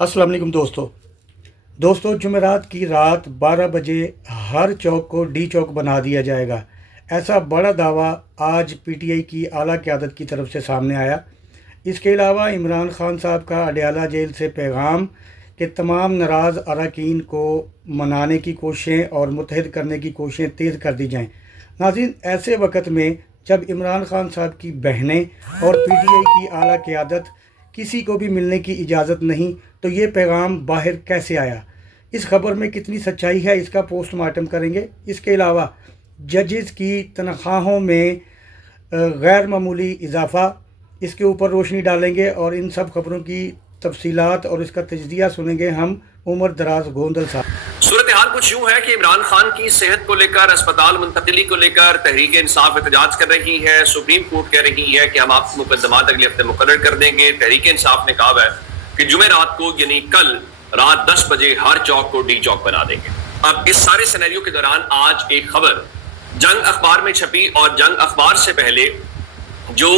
अस्सलाम वालेकुम दोस्तों जुमेरात की रात 12 बजे हर चौक को डी चौक बना दिया जाएगा। ऐसा बड़ा दावा आज पीटीआई की आला क़यादत की तरफ से सामने आया। इसके अलावा इमरान खान साहब का अडयाला जेल से पैगाम कि तमाम नाराज़ अरकान को मनाने की कोशिशें और मुत्तहिद करने की कोशिशें तेज़ कर दी जाएँ। नाज़रीन, ऐसे वक्त में जब इमरान खान साहब की बहनें और पीटीआई की आला क़यादत किसी को भी मिलने की इजाज़त नहीं, तो ये पैगाम बाहर कैसे आया? इस खबर में कितनी सच्चाई है, इसका पोस्टमार्टम करेंगे। इसके अलावा जजेस की तनख्वाहों में गैर मामूली इजाफ़ा, इसके ऊपर रोशनी डालेंगे और इन सब खबरों की तफसीलात और इसका तजज़िया सुनेंगे हम उमर दराज गोंदल साहब। सूरत हाल कुछ यूँ है कि इमरान खान की सेहत को लेकर, अस्पताल मुंतकिली को लेकर तहरीक इंसाफ एहतजाज कर रही है। सुप्रीम कोर्ट कह रही है कि हम आपको मुकदमात अगले हफ्ते मुकर्रर कर देंगे। तहरीक इंसाफ ने कहा है कि जुमेरात को यानी कल रात 10 बजे हर चौक को डी चौक बना देंगे। अब इस सारे सिनेरियो के दौरान आज एक खबर जंग अखबार में छपी और जंग अखबार से पहले जो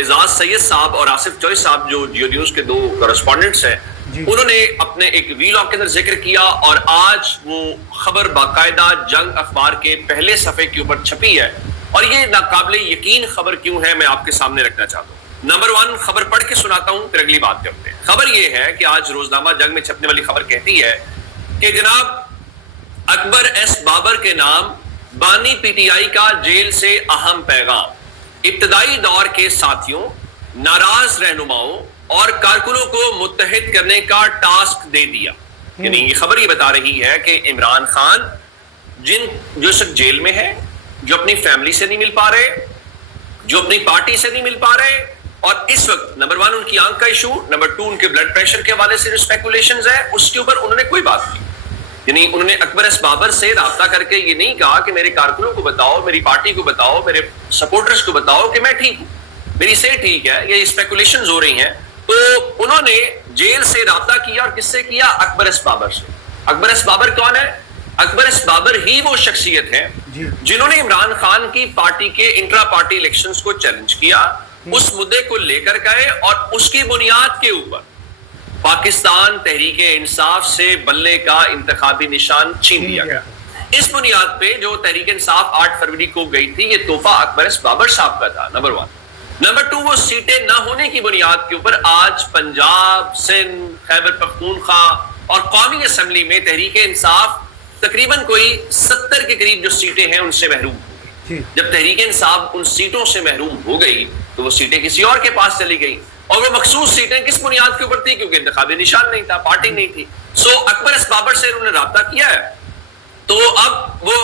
एजाज सैयद साहब और आसिफ चौधरी साहब जो जियो न्यूज के दो कॉरेस्पॉन्डेंट्स हैं, उन्होंने अपने एक वीलॉग के अंदर जिक्र किया और आज वो खबर बाकायदा जंग अखबार के पहले सफ़े के ऊपर छपी है। और ये नाकाबिले यकीन खबर क्यों है, मैं आपके सामने रखना चाहता हूँ। नंबर 1 खबर पढ़ के सुनाता हूँ, फिर अगली बात करते हैं। खबर ये है कि आज रोजनामा जंग में छपने वाली खबर कहती है कि जनाब अकबर एस बाबर के नाम बानी पीटीआई का जेल से अहम पैगाम, इब्तदाई दौर के साथियों, नाराज रहनुमाओं और कारकुनों को मुत्तहिद करने का टास्क दे दिया। यानी ये खबर ये बता रही है कि इमरान खान जो इस वक्त जेल में है, जो अपनी फैमिली से नहीं मिल पा रहे, जो अपनी पार्टी से नहीं मिल पा रहे, और इस वक्त नंबर 1 उनकी आंख का इशू, नंबर 2 उनके ब्लड प्रेशर के हवाले से जो स्पेकुलेशंस है उसके ऊपर उन्होंने कोई बात नहीं। यानी उन्होंने अकबर एस बाबर से राब्ता करके ये नहीं कहा कि मेरे कारकुनों को बताओ, मेरी पार्टी को बताओ, मेरे सपोर्टर्स को बताओ कि मैं ठीक हूँ, मेरी सेहत ठीक है, ये स्पेकुलेशंस हो रही हैं। तो उन्होंने जेल से राब्ता किया और किससे किया? अकबर एस बाबर से। अकबर एस बाबर कौन है? अकबर एस बाबर ही वो शख्सियत है जिन्होंने इमरान खान की पार्टी के इंट्रा पार्टी इलेक्शंस को चैलेंज किया, उस मुद्दे को लेकर गए और उसकी बुनियाद के ऊपर पाकिस्तान तहरीक इंसाफ से बल्ले का इंतखाबी निशान छीन लिया गया। इस बुनियाद पे जो तहरीक इंसाफ 8 फरवरी को गई थी, ये तोहफा अकबर एस बाबर साहब का था, नंबर 1। नंबर 2, वो सीटें ना होने की बुनियाद के ऊपर आज पंजाब, सिंध, खैबर पख्तूनख्वा और कौमी असम्बली में तहरीक इंसाफ तकरीबन कोई 70 के करीब जो सीटें हैं उनसे महरूम हो गई। जब तहरीक इंसाफ उन सीटों से महरूम हो गई तो वो सीटें किसी और के पास चली गई, और वो मखसूस सीटें किस बुनियाद के ऊपर थी? क्योंकि इंतखाबी निशान नहीं था, पार्टी नहीं थी। सो अकबर एस बाबर से उन्होंने राब्ता किया है। तो अब वो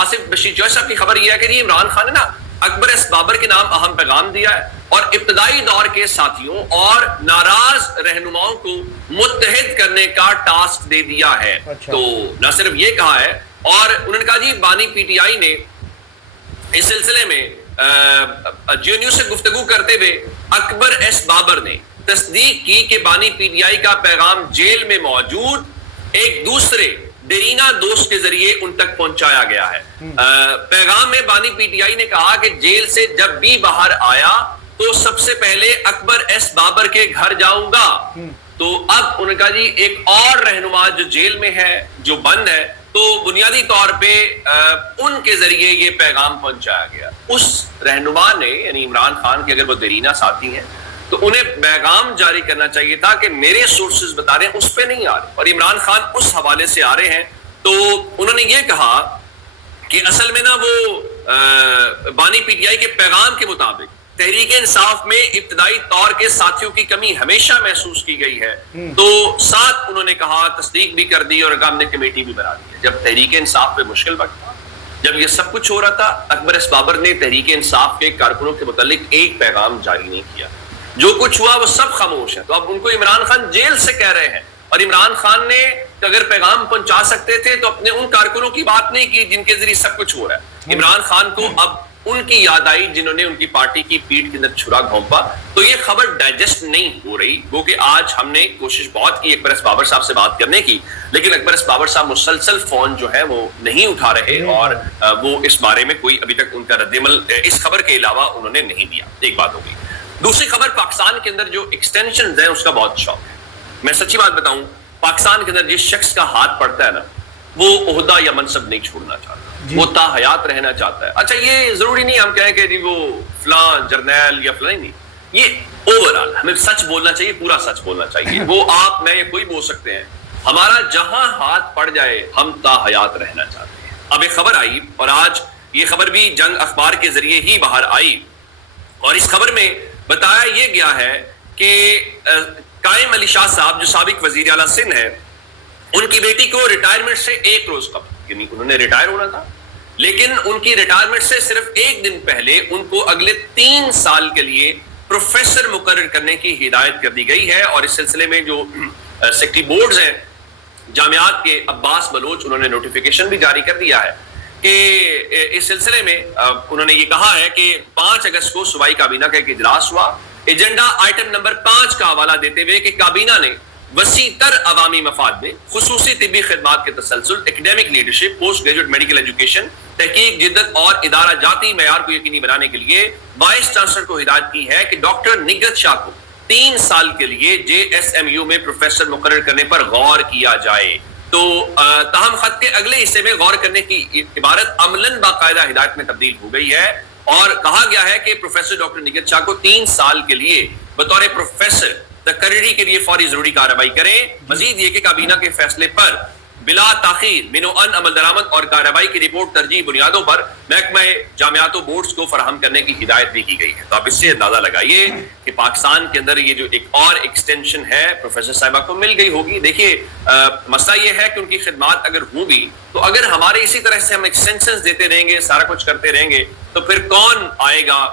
आसिफ बशीर चौधरी साहब की खबर यह है कि इमरान खान ने ना अकबर एस बाबर के नाम अहम पैगाम दिया है और इब्तदाई दौर के साथियों और नाराज रहनुमाओं को मुत्तहिद करने का टास्क दे दिया है। तो न सिर्फ ये कहा है, और उन्होंने कहा जी बानी पीटीआई ने इस सिलसिले में जियो न्यूज से गुफ्तगू करते हुए अकबर एस बाबर ने तस्दीक की कि बानी पीटीआई का पैगाम जेल में मौजूद एक दूसरे देरीना दोस्त के जरिए उन तक पहुंचाया गया है। पैगाम में बानी पीटीआई ने कहा कि जेल से जब भी बाहर आया तो सबसे पहले अकबर एस बाबर के घर जाऊंगा। तो अब उन्होंने कहा जी एक और रहनुमा जो जेल में है, जो बंद है, तो बुनियादी तौर पे उनके जरिए ये पैगाम पहुंचाया गया। उस रहनुमा ने, यानी इमरान खान के अगर वो देरीना साथी हैं, तो उन्हें पैगाम जारी करना चाहिए था कि मेरे सोर्सेज बता रहे हैं उस पे नहीं आ रहे, और इमरान खान उस हवाले से आ रहे हैं। तो उन्होंने ये कहा कि असल में ना वो बानी पीटीआई के पैगाम के मुताबिक तहरीक इंसाफ में इब्तदाई तौर के साथियों की कमी हमेशा महसूस की गई है। तो साथ उन्होंने कहा, तस्दीक भी कर दी और हमने कमेटी भी बना दी है। जब तहरीक इंसाफ पे मुश्किल वक्त था, जब ये सब कुछ हो रहा था, अकबर एस बाबर ने तहरीक इंसाफ के कारकुनों के मुतालिक एक पैगाम जारी नहीं किया। जो कुछ हुआ वो सब खामोश है। तो अब उनको इमरान खान जेल से कह रहे हैं, और इमरान खान ने अगर पैगाम पहुंचा सकते थे तो अपने उन कारकुनों की बात नहीं की जिनके जरिए सब कुछ हो रहा है। इमरान खान को अब उनकी याद आई जिन्होंने उनकी पार्टी की पीठ के अंदर छुरा घोंपा। तो ये खबर डाइजेस्ट नहीं हो रही, वो कि आज हमने कोशिश बहुत की अकबर एस बाबर साहब से बात करने की, लेकिन अकबर एस बाबर साहब मुसलसल फोन जो है वो नहीं उठा रहे, और वो इस बारे में कोई अभी तक उनका रद्देमल इस खबर के अलावा उन्होंने नहीं दिया। एक बात हो गई। दूसरी खबर, पाकिस्तान के अंदर जो एक्सटेंशन है उसका बहुत शौक है। میں سچی بات بتاؤں, پاکستان کے اندر جس شخص کا ہاتھ پڑتا ہے نا, وہ عہدہ یا منصب نہیں چھوڑنا چاہتا, وہ تا حیات رہنا چاہتا ہے. اچھا یہ ضروری نہیں ہم کہیں کہ جی وہ فلاں جرنیل یا فلاں, نہیں, یہ اوورآل ہمیں سچ بولنا چاہیے, پورا سچ بولنا چاہیے. وہ آپ میں کوئی بول سکتے ہیں, ہمارا جہاں ہاتھ پڑ جائے ہم تا حیات رہنا چاہتے ہیں. اب ایک خبر آئی, اور آج یہ خبر بھی جنگ اخبار کے ذریعے ہی باہر آئی, اور اس خبر میں بتایا یہ گیا ہے کہ قائم علی شاہ صاحب جو سابق وزیر اعلیٰ سندھ ہیں, ان کی بیٹی کو ریٹائرمنٹ سے ایک روز قبل, یعنی انہوں نے ریٹائر ہونا تھا, لیکن ان کی ریٹائرمنٹ سے صرف ایک دن پہلے ان کو اگلے 3 سال کے لیے پروفیسر مقرر کرنے کی ہدایت کر دی گئی ہے. اور اس سلسلے میں جو سیکٹری بورڈز ہیں جامعات کے, عباس بلوچ, انہوں نے نوٹیفیکیشن بھی جاری کر دیا ہے کہ اس سلسلے میں انہوں نے یہ کہا ہے کہ 5 اگست کو صوبائی کابینہ کا ایک اجلاس ہوا, ایجنڈا آئٹم نمبر 5 کا حوالہ دیتے ہوئے کہ کابینہ نے وسیع تر عوامی مفاد میں خصوصی طبی خدمات کے تسلسل, academic leadership, post graduate medical education, تحقیق, جدت اور ادارہ جاتی معیار کو یقینی بنانے کے لیے وائس چانسلر کو ہدایت کی ہے کہ ڈاکٹر نگہت شاہ کو 3 سال کے لیے JSMU میں پروفیسر مقرر کرنے پر غور کیا جائے. تو تاہم خط کے اگلے حصے میں غور کرنے کی عبارت عملاً باقاعدہ ہدایت میں تبدیل ہو گئی ہے, اور کہا گیا ہے کہ پروفیسر ڈاکٹر نگہت شاہ کو 3 سال کے لیے بطور پروفیسر تقرری کے لیے فوری ضروری کارروائی کریں. مزید یہ کہ کابینہ کے فیصلے پر بلا تاخیر منوعاً عمل درآمد اور کارروائی کی رپورٹ ترجیحی بنیادوں پر محکمہ جامعات و بورڈز کو فراہم کرنے کی ہدایت بھی کی گئی ہے. تو آپ اس سے اندازہ لگائیے کہ پاکستان کے اندر یہ جو ایک اور ایکسٹینشن ہے پروفیسر صاحبہ کو مل گئی ہوگی. دیکھیے مسئلہ یہ ہے کہ ان کی خدمات اگر ہوں بھی, تو اگر ہمارے اسی طرح سے ہم ایکسٹینشنز دیتے رہیں گے, سارا کچھ کرتے رہیں گے, تو پھر کون آئے گا.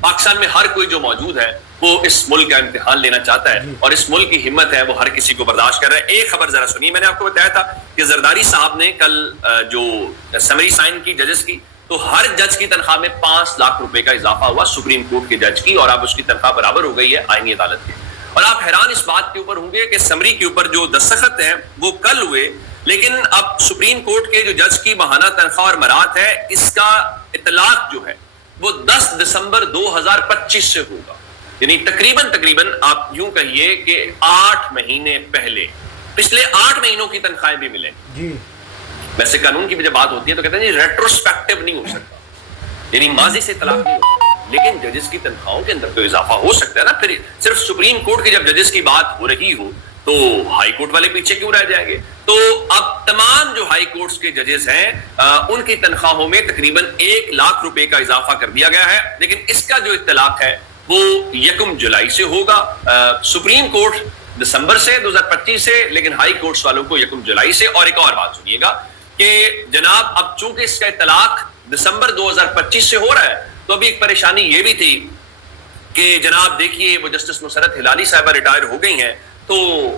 پاکستان میں ہر کوئی جو موجود ہے وہ اس ملک کا امتحان لینا چاہتا ہے, اور اس ملک کی ہمت ہے وہ ہر کسی کو برداشت کر رہا ہے. ایک خبر ذرا سنیے, میں نے آپ کو بتایا تھا کہ زرداری صاحب نے کل جو سمری سائن کی ججز کی, تو ہر جج کی تنخواہ میں 5 لاکھ روپے کا اضافہ ہوا سپریم کورٹ کے جج کی, اور اب اس کی تنخواہ برابر ہو گئی ہے آئینی عدالت کی. اور آپ حیران اس بات کے اوپر ہوں گے کہ سمری کے اوپر جو دستخط ہیں وہ کل ہوئے, لیکن اب سپریم کورٹ کے جو جج کی ماہانہ تنخواہ اور مراد ہے, اس کا اطلاق جو ہے وہ 10 دسمبر 2025 سے ہوگا. یعنی تقریباً آپ یوں کہیے کہ 8 مہینے پہلے, پچھلے 8 مہینوں کی تنخواہیں بھی ملیں. جی ویسے قانون کی جب بات ہوتی ہے تو کہتے ہیں ریٹروسپیکٹو نہیں ہو سکتا, یعنی ماضی سے اطلاق نہیں ہو سکتا, لیکن ججز کی تنخواہوں کے اندر تو اضافہ ہو سکتا ہے نا. پھر صرف سپریم کورٹ کی جب ججز کی بات ہو رہی ہو تو ہائی کورٹ والے پیچھے کیوں رہ جائیں گے. تو اب تمام جو ہائی کورٹس کے ججز ہیں ان کی تنخواہوں میں تقریباً 1 لاکھ روپے کا اضافہ کر دیا گیا ہے, لیکن اس کا جو اطلاق ہے وہ 1 جولائی سے ہوگا. سپریم کورٹ دسمبر سے 2025 سے, لیکن ہائی کورٹس والوں کو 1 جولائی سے. اور ایک اور بات سنیے گا کہ جناب اب چونکہ اس کا اطلاق دسمبر 2025 سے ہو رہا ہے, تو ابھی ایک پریشانی یہ بھی تھی کہ جناب دیکھیے وہ جسٹس نصرت ہلالی صاحبہ ریٹائر ہو گئی ہیں, تو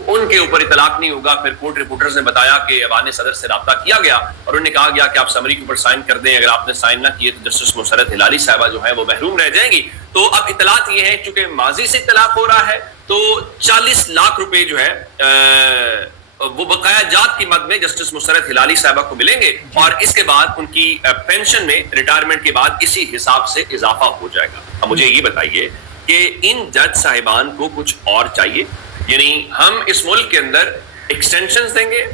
ان کے اوپر اطلاق نہیں ہوگا. پھر کورٹ رپورٹرز نے بتایا کہ ایوان صدر سے رابطہ کیا گیا, اور انہوں نے کہا گیا کہ آپ سمری کے اوپر سائن کر دیں, اگر آپ نے سائن نہ کیے تو جسٹس نصرت ہلالی صاحبہ جو ہے وہ محروم رہ جائیں گی. تو اب اطلاعات یہ ہے چونکہ ماضی سے اطلاق ہو رہا ہے, تو 40 لاکھ روپے جو ہے وہ بقایا جات کی مد میں جسٹس نصرت ہلالی صاحبہ کو ملیں گے, اور اس کے بعد ان کی پینشن میں ریٹائرمنٹ کے بعد اسی حساب سے اضافہ ہو جائے گا. اب مجھے یہ بتائیے کہ ان جج صاحبان کو کچھ اور چاہیے, یعنی ہم اس ملک کے اندر ایکسٹینشنز دیں گے,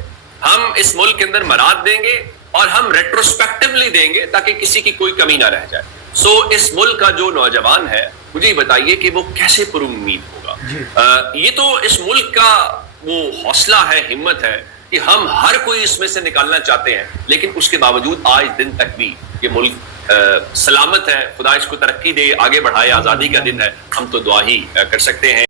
ہم اس ملک کے اندر مراد دیں گے, اور ہم ریٹروسپیکٹولی دیں گے تاکہ کسی کی کوئی کمی نہ رہ جائے. سو اس ملک کا جو نوجوان ہے مجھے یہ بتائیے کہ وہ کیسے پر امید ہوگا. یہ تو اس ملک کا وہ حوصلہ ہے, ہمت ہے کہ ہم ہر کوئی اس میں سے نکالنا چاہتے ہیں, لیکن اس کے باوجود آج دن تک بھی یہ ملک سلامت ہے. خدا اس کو ترقی دے, آگے بڑھائے, آزادی کا دن ہے, ہم تو دعا ہی کر سکتے ہیں.